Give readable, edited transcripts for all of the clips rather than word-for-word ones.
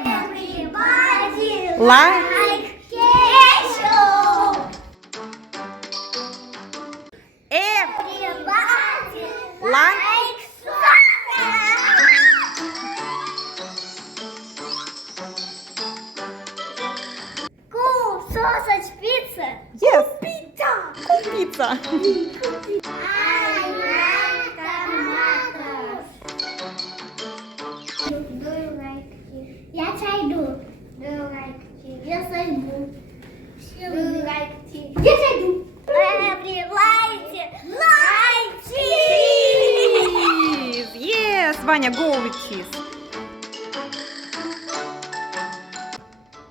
Everybody Like ketchup. Everybody Like soda. Cool sausage pizza. Yes, Pizza. pizza. I like tomatoes. Do you like cheese? Yes, I do. Do you like cheese? Yes, I do. Do you like cheese? Yes, I do. Everybody like cheese. Cheese. Yes, Vanya, go with cheese.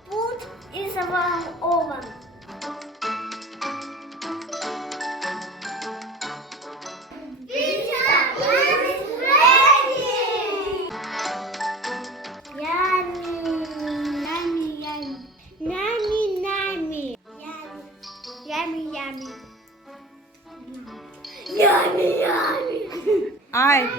Put in our oven. Pizza is ready. Yummy, yummy, yummy, yummy, yummy, yummy, yummy, yummy, yummy. I